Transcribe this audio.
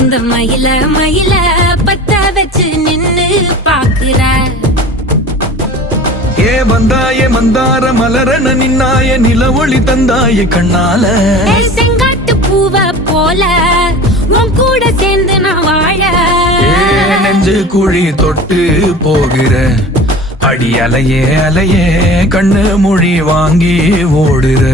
இந்த மயில மயில பத்த வச்சு நின்னு பாக்குற. ஏ வந்தாயே மந்தார மலரன நின்னாய நில ஒளி தந்தாய கண்ணால. செங்காட்டு பூவ போல உன் கூட சேர்ந்து நான் வாழ. நெஞ்சு குழி தொட்டு போகிற அடி அலையே அலையே கண்ணு மொழி வாங்கி ஓடுற.